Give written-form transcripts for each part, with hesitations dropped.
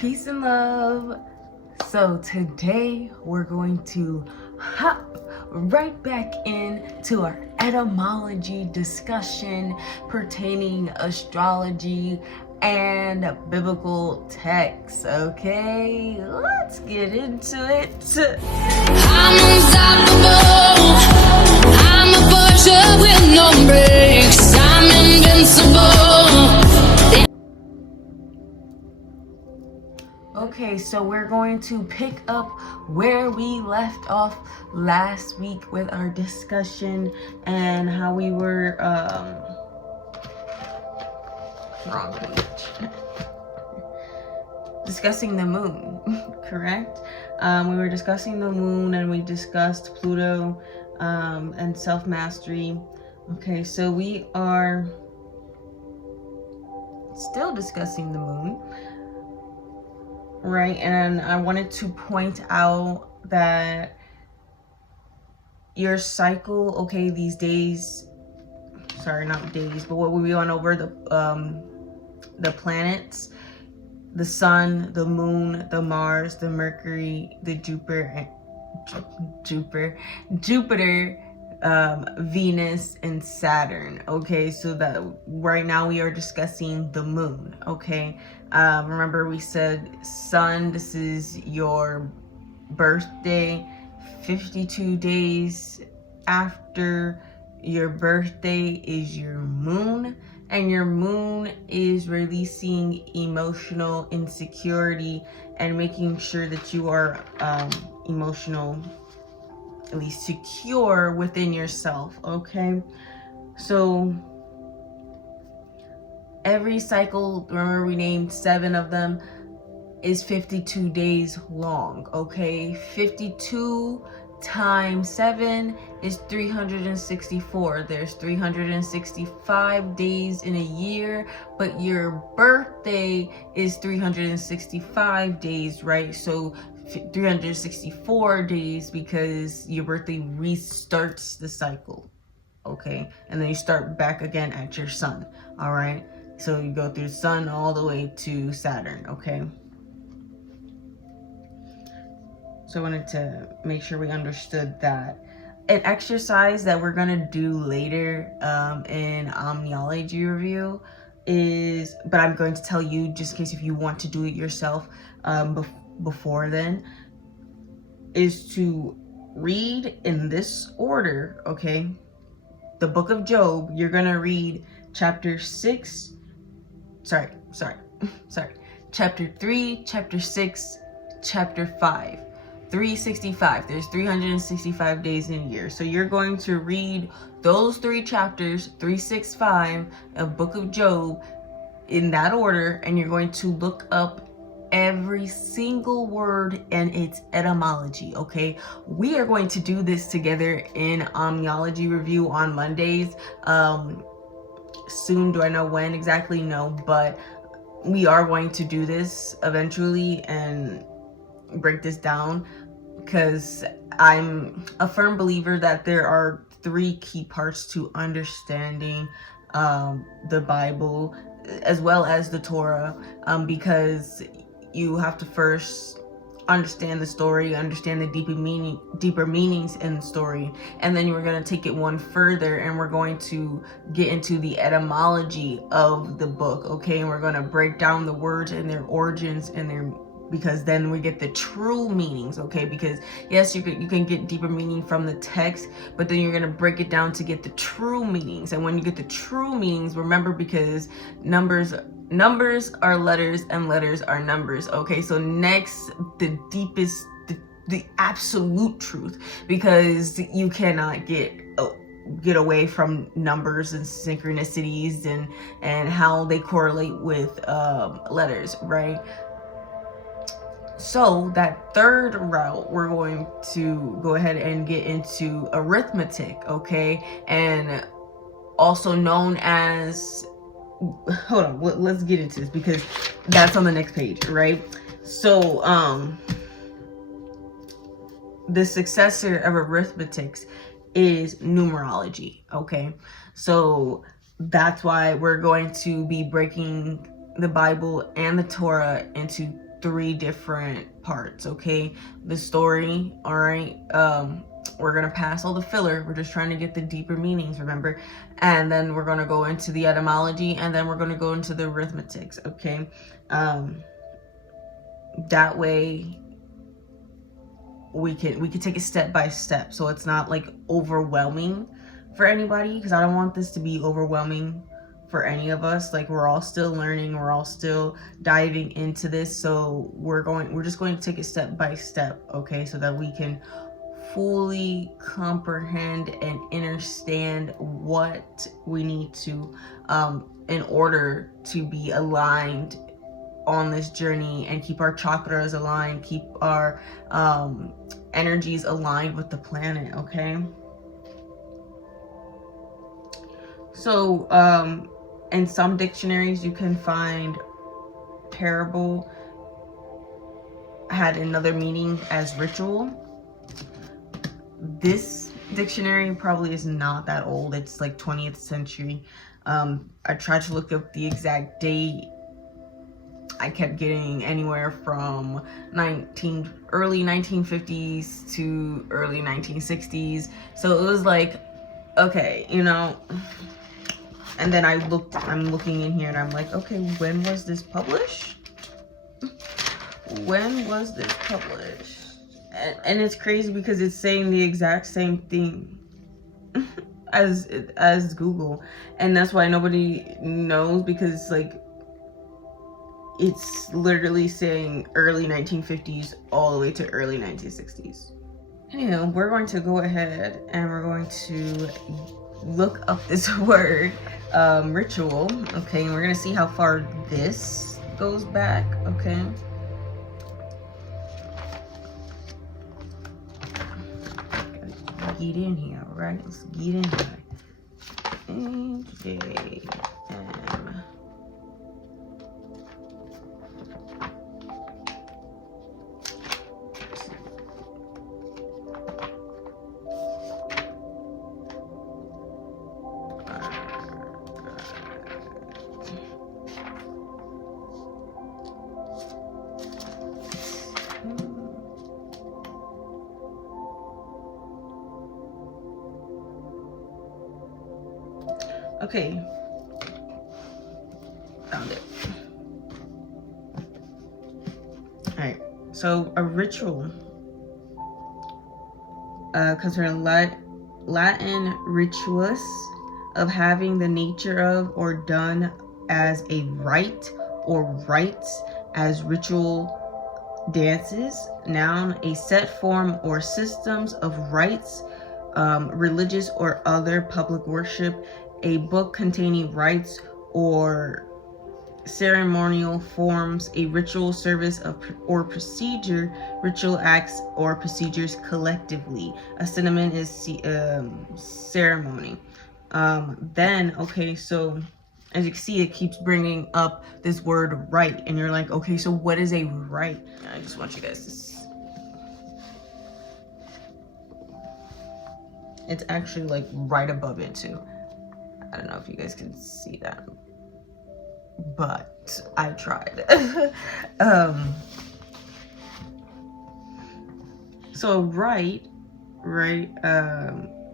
Peace and love. So today we're going to hop right back into our etymology discussion pertaining astrology and biblical texts. Okay, let's get into it. I'm unstoppable. I'm a fortune with no brakes. I'm invincible. Okay, so we're going to pick up where we left off last week with our discussion and how we were wrong page. Discussing the moon, correct? We were discussing the moon and we discussed Pluto and self-mastery. Okay, so we are still discussing the moon. Right, and I wanted to point out that your cycle, okay, these days, sorry, not days, but what we went over, the planets, the sun, the moon, the Mars, the Mercury, the Jupiter, Venus and Saturn. Okay, so that right now we are discussing the moon. Okay, remember we said sun, this is your birthday. 52 days after your birthday is your moon, and your moon is releasing emotional insecurity and making sure that you are emotional, at least secure within yourself. Okay, so every cycle, remember we named 7 of them, is 52 days long. Okay, 52 times 7 is 364. There's 365 days in a year, but your birthday is 365 days, right? So 364 days, because your birthday restarts the cycle. Okay, and then you start back again at your sun. All right, so you go through sun all the way to Saturn. Okay, so I wanted to make sure we understood that. An exercise that we're gonna do later in Etymology review is, but I'm going to tell you just in case if you want to do it yourself before then, is to read in this order. Okay, the book of Job, you're gonna read chapter 6, chapter 3, chapter 6, chapter 5. 365. There's 365 days in a year. So you're going to read those 3 chapters, 365 of book of Job in that order, and you're going to look up every single word and its etymology. Okay, we are going to do this together in Etymology review on Mondays. Soon, do I know when exactly? No, but we are going to do this eventually and break this down, because I'm a firm believer that there are 3 key parts to understanding the Bible as well as the Torah, because you have to first understand the story, understand the deeper meanings in the story, and then we're going to take it one further and we're going to get into the etymology of the book. Okay, and we're going to break down the words and their origins and their, because then we get the true meanings. Okay, because yes, you can get deeper meaning from the text, but then you're going to break it down to get the true meanings. And when you get the true meanings, remember, because numbers are letters and letters are numbers. Okay, so next, the deepest, the absolute truth, because you cannot get away from numbers and synchronicities and how they correlate with letters, right? So that third route, we're going to go ahead and get into arithmetic. Okay, and also known as, hold on, let's get into this because that's on the next page, right? So the successor of arithmetic is numerology. Okay, so that's why we're going to be breaking the Bible and the Torah into 3 different parts, okay? The story, all right? We're gonna pass all the filler. We're just trying to get the deeper meanings, remember? And then we're gonna go into the etymology, and then we're gonna go into the arithmetics, okay? That way we can take it step by step, so it's not like overwhelming for anybody, because I don't want this to be overwhelming for any of us. Like, we're all still learning, we're all still diving into this, so we're just going to take it step by step, okay, so that we can fully comprehend and understand what we need to in order to be aligned on this journey and keep our chakras aligned, keep our energies aligned with the planet, okay? So in some dictionaries you can find parable had another meaning as ritual. This dictionary probably is not that old. It's like 20th century. I tried to look up the exact date. I kept getting anywhere from early 1950s to early 1960s. So it was like, okay, you know. And then I'm looking in here and I'm like, okay, when was this published? When was this published? And it's crazy because it's saying the exact same thing as Google, and that's why nobody knows, because like it's literally saying early 1950s all the way to early 1960s. Anyhow, we're going to go ahead and we're going to look up this word, ritual, okay, and we're gonna see how far this goes back, okay. Get in here, all right? Let's get in here. AJM. Okay, found it. All right, so a ritual comes from Latin rituus, of having the nature of or done as a rite or rites, as ritual dances. Noun, a set form or systems of rites, religious or other public worship. A book containing rites or ceremonial forms, a ritual service or procedure, ritual acts or procedures collectively. A synonym is ceremony. Then, okay, so as you can see, it keeps bringing up this word rite, and you're like, okay, so what is a rite? I just want you guys to see. It's actually like right above it too. I don't know if you guys can see that, but I tried. So rite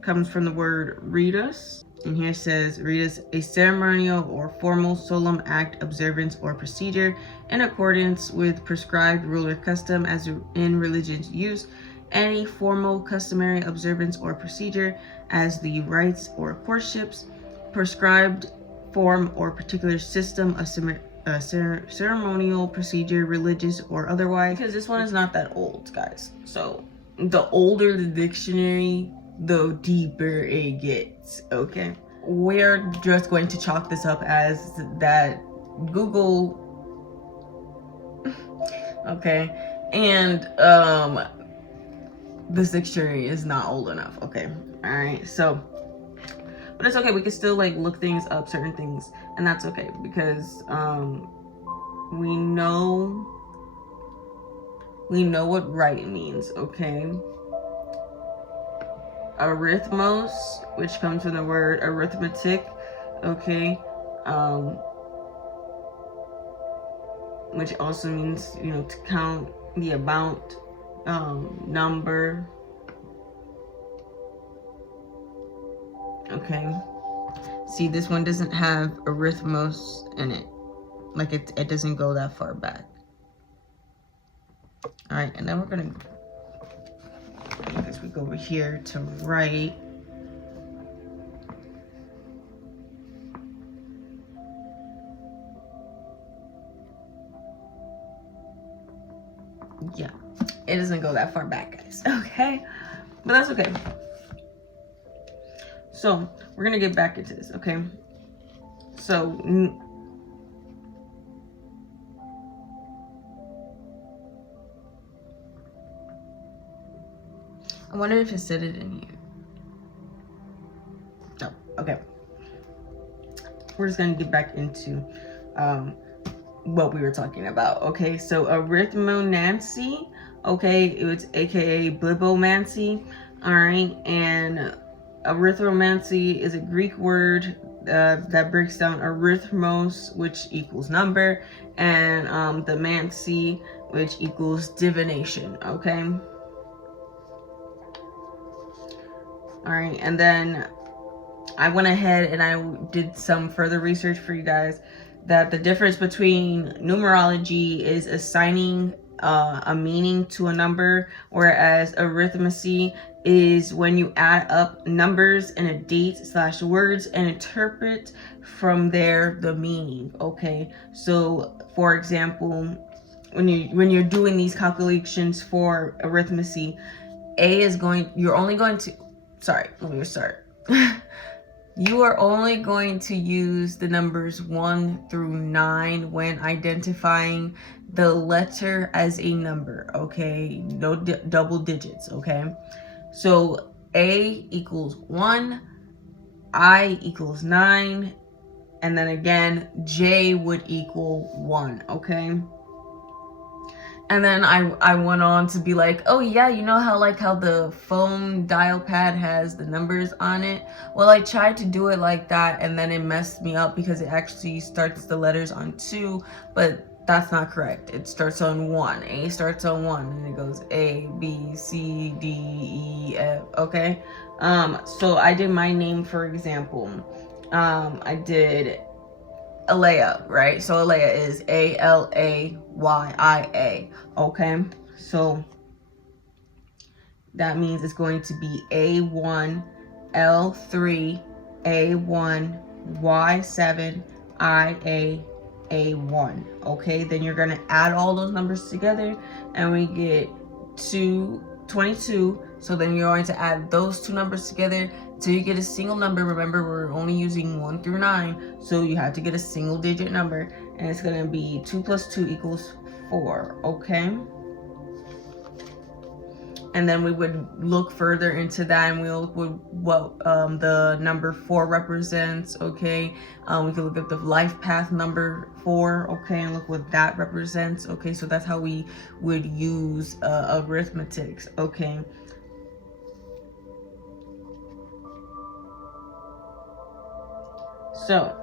comes from the word ritus, and here it says ritus, a ceremonial or formal solemn act, observance, or procedure in accordance with prescribed rule or custom as in religious use. Any formal customary observance or procedure as the rites or courtships, prescribed form or particular system, a ceremonial procedure, religious or otherwise. Because this one is not that old, guys. So the older the dictionary, the deeper it gets, okay? We're just going to chalk this up as that Google, okay? And this dictionary is not old enough, okay? All right, so, but it's okay, we can still like look things up, certain things, and that's okay, because we know what right means, okay? Arithmos, which comes from the word arithmetic, okay? which also means, to count the amount, number. Okay. See, this one doesn't have arithmos in it. Like it doesn't go that far back. All right, and then we're gonna, I guess we go over here to write. Yeah, it doesn't go that far back, guys. Okay, but that's okay. So we're gonna get back into this, okay? So I wonder if it said it in here. No, okay. We're just gonna get back into what we were talking about, okay? So arithmonancy, okay, it's aka blibomancy, all right? And arithmomancy is a Greek word that breaks down arithmos, which equals number, and the mancy, which equals divination, okay? All right, and then I went ahead and I did some further research for you guys that the difference between numerology is assigning a meaning to a number, whereas arithmancy is when you add up numbers and a date / words and interpret from there the meaning, okay? So for example, when you're doing these calculations for arithmancy, you're only going to, sorry, let me restart. You are only going to use the numbers 1 through 9 when identifying the letter as a number, okay? No double digits, okay? So A equals 1, I equals 9, and then again, J would equal 1, okay? And then I went on to be like, oh yeah, you know how the phone dial pad has the numbers on it? Well, I tried to do it like that, and then it messed me up because it actually starts the letters on 2, but that's not correct. It starts on 1. A starts on 1, and it goes A, B, C, D, E, F, okay? So I did my name, for example. I did Alea, right? So Alea is A-L-A-Y-I-A, okay? So that means it's going to be A1, L3, A1, Y7, IA, A1, okay? Then you're gonna add all those numbers together and we get 22. So then you're going to add those two numbers together till you get a single number. Remember, we're only using 1 through 9, so you have to get a single digit number, and it's gonna be 2 plus 2 equals 4, okay? And then we would look further into that, and we'll look what the number 4 represents, okay? We can look at the life path number 4, okay, and look what that represents, okay? So that's how we would use arithmetics, okay? So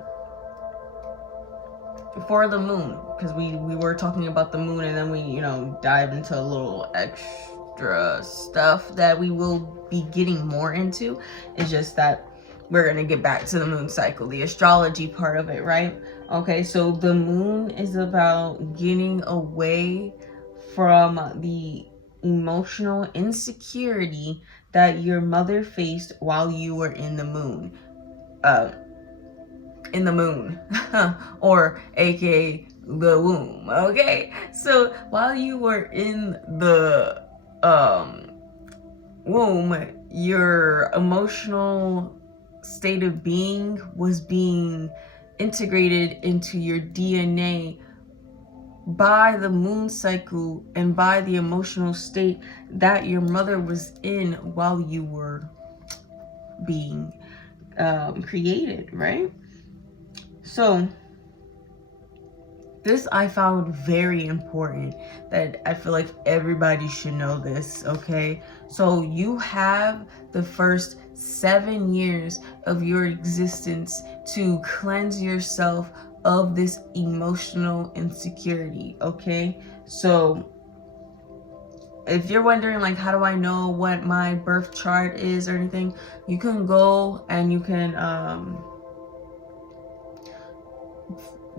for the moon, because we were talking about the moon, and then we dive into a little extra stuff that we will be getting more into. It's just that we're gonna get back to the moon cycle, the astrology part of it, right? Okay, so the moon is about getting away from the emotional insecurity that your mother faced while you were in the moon. Or aka the womb, okay? So while you were in the womb, your emotional state of being was being integrated into your DNA by the moon cycle and by the emotional state that your mother was in while you were being created, right? So this I found very important, that I feel like everybody should know this, okay? So you have the first 7 years of your existence to cleanse yourself of this emotional insecurity, okay? So if you're wondering, like, how do I know what my birth chart is or anything, you can go and you can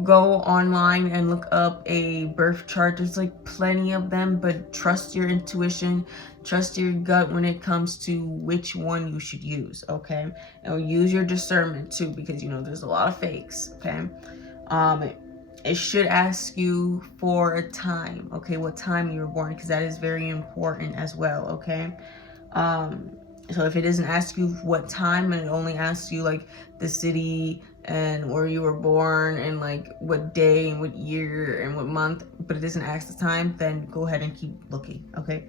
go online and look up a birth chart. There's like plenty of them, but trust your intuition, trust your gut when it comes to which one you should use, okay? And use your discernment too, because you know there's a lot of fakes, okay? It should ask you for a time, okay, what time you were born, because that is very important as well, okay? So if it doesn't ask you what time and it only asks you like the city and where you were born and like what day and what year and what month, but it doesn't ask the time, then go ahead and keep looking, okay?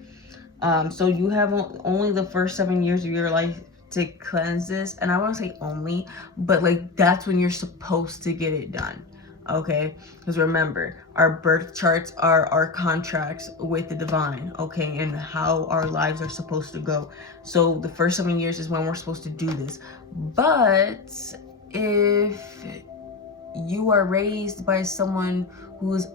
So you have only the first 7 years of your life to cleanse this, and I want to say only, but like that's when you're supposed to get it done, okay? Because remember, our birth charts are our contracts with the divine, okay, and how our lives are supposed to go. So the first 7 years is when we're supposed to do this. But if you are raised by someone who is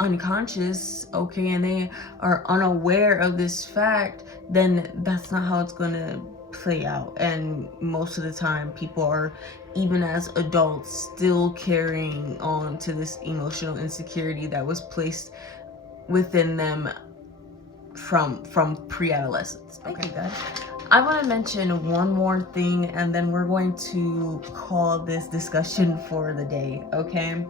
unconscious, okay, and they are unaware of this fact, then that's not how it's gonna play out. And most of the time people are, even as adults, still carrying on to this emotional insecurity that was placed within them from pre-adolescence. Thank you guys. I want to mention one more thing, and then we're going to call this discussion for the day, okay?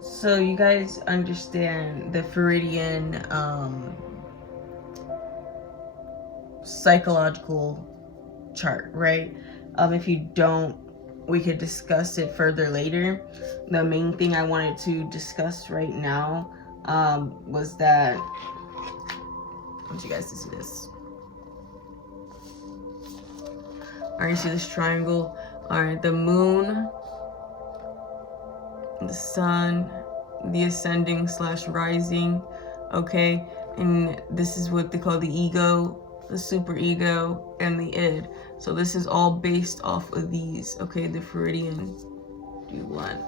So you guys understand the Freudian psychological chart, right? If you don't, we could discuss it further later. The main thing I wanted to discuss right now was that, I want you guys to see this. Alright, see this triangle? Alright, the moon, the sun, the ascending / rising, okay? And this is what they call the ego, the super ego, and the id. So this is all based off of these, okay? The Freudian D1.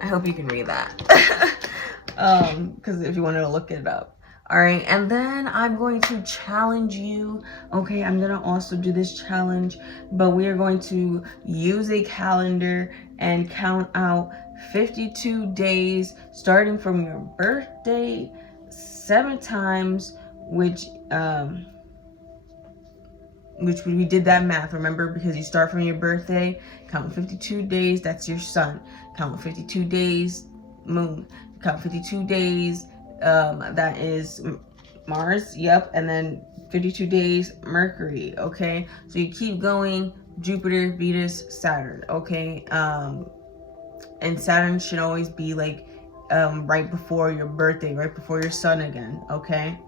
I hope you can read that. Because if you wanted to look it up. All right, and then I'm going to challenge you, okay? I'm gonna also do this challenge, but we are going to use a calendar and count out 52 days starting from your birthday 7 times, which we did that math, remember? Because you start from your birthday, count 52 days, that's your sun. Count 52 days, moon. Count 52 days, that is Mars, yep, and then 52 days, Mercury, okay? So you keep going, Jupiter, Venus, Saturn, okay? And Saturn should always be like right before your birthday, right before your sun again, okay?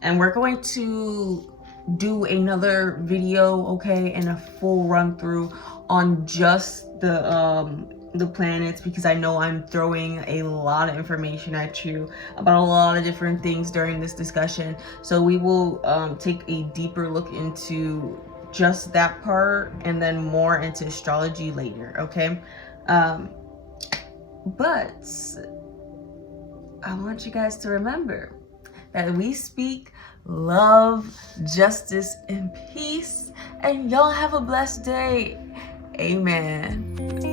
And we're going to do another video, okay, and a full run through on just the planets, because I know I'm throwing a lot of information at you about a lot of different things during this discussion. So we will take a deeper look into just that part and then more into astrology later, okay? But I want you guys to remember that we speak love, justice, and peace, and y'all have a blessed day. Amen.